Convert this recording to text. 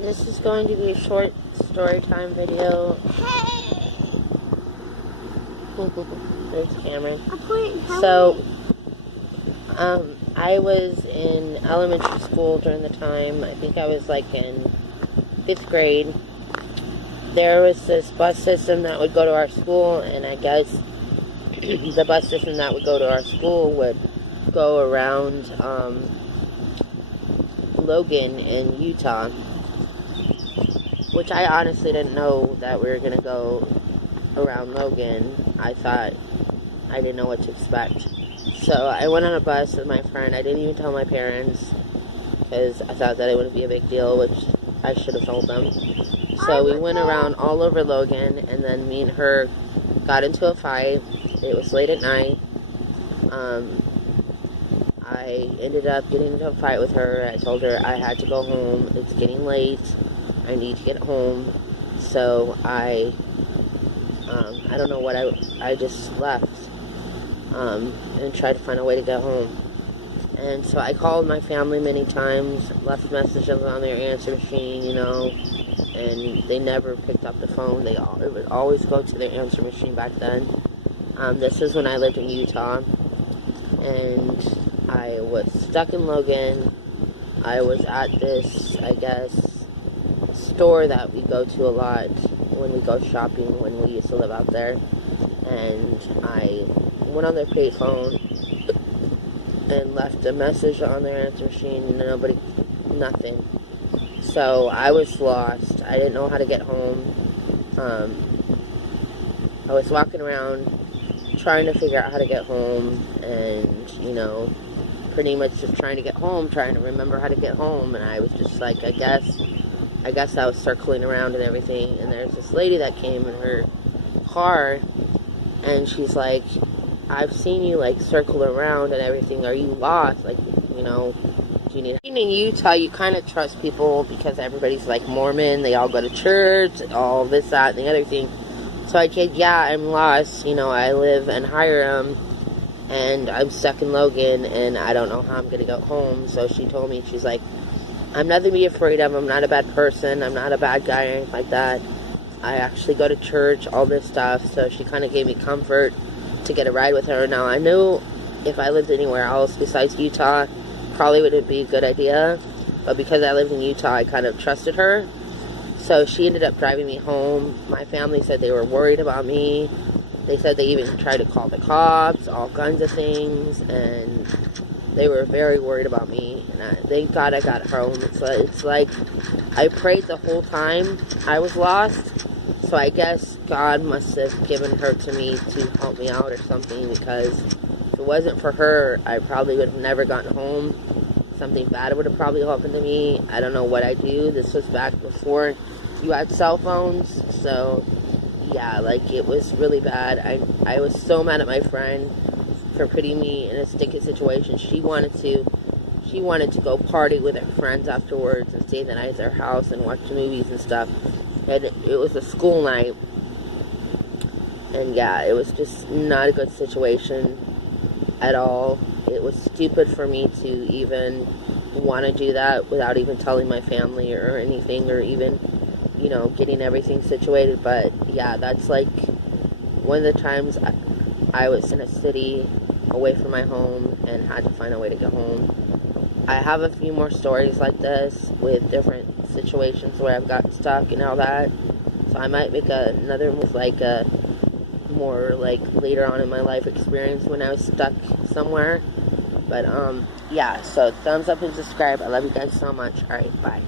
This is going to be a short story time video. Hey! There's Cameron. So, I was in elementary school during the time. I think I was like in 5th grade. There was this bus system that would go to our school, and I guess the bus system that would go to our school would go around Logan in Utah, which I honestly didn't know that we were going to go around Logan. I didn't know what to expect. So I went on a bus with my friend. I didn't even tell my parents because I thought that it wouldn't be a big deal, which I should have told them. So we went around all over Logan, and then me and her got into a fight. It was late at night. I ended up getting into a fight with her. I told her I had to go home. It's getting late. I need to get home. So I don't know what I just left and tried to find a way to get home. And so I called my family many times, left messages on their answer machine, and they never picked up the phone. It would always go to their answer machine back then. This is when I lived in Utah, and I was stuck in Logan. I was at this, I guess, store that we go to a lot when we go shopping when we used to live out there, and I went on their payphone and left a message on their answer machine, and nothing. So I was lost. I didn't know how to get home. I was walking around trying to figure out how to get home, and pretty much just trying to get home, trying to remember how to get home. And I was just like, I guess I was circling around and everything, and there's this lady that came in her car, and she's like, I've seen you like circle around and everything. Are you lost? Like, do you need? In Utah, you kind of trust people because everybody's like Mormon. They all go to church, all this, that, and the other thing. So I said, yeah, I'm lost. I live in Hiram, and I'm stuck in Logan, and I don't know how I'm gonna go home. So she told me, she's like, I'm nothing to be afraid of. I'm not a bad person. I'm not a bad guy or anything like that. I actually go to church, all this stuff. So she kind of gave me comfort to get a ride with her. Now, I knew if I lived anywhere else besides Utah, probably wouldn't be a good idea. But because I lived in Utah, I kind of trusted her. So she ended up driving me home. My family said they were worried about me. They said they even tried to call the cops, all kinds of things, and they were very worried about me. And thank God I got home. It's like I prayed the whole time I was lost. So I guess God must have given her to me to help me out or something, because if it wasn't for her, I probably would have never gotten home. Something bad would have probably happened to me. I don't know what I'd do. This was back before you had cell phones. So yeah, like, it was really bad. I was so mad at my friend for putting me in a sticky situation. She wanted to go party with her friends afterwards and stay the night at their house and watch movies and stuff. And it was a school night. And yeah, it was just not a good situation at all. It was stupid for me to even want to do that without even telling my family or anything, or even, getting everything situated. But yeah, that's like one of the times I was in a city away from my home and had to find a way to get home. I have a few more stories like this with different situations where I've got stuck and all that. So I might make another with like a more like later on in my life experience when I was stuck somewhere. But yeah, so thumbs up and subscribe. I love you guys so much. Alright, bye.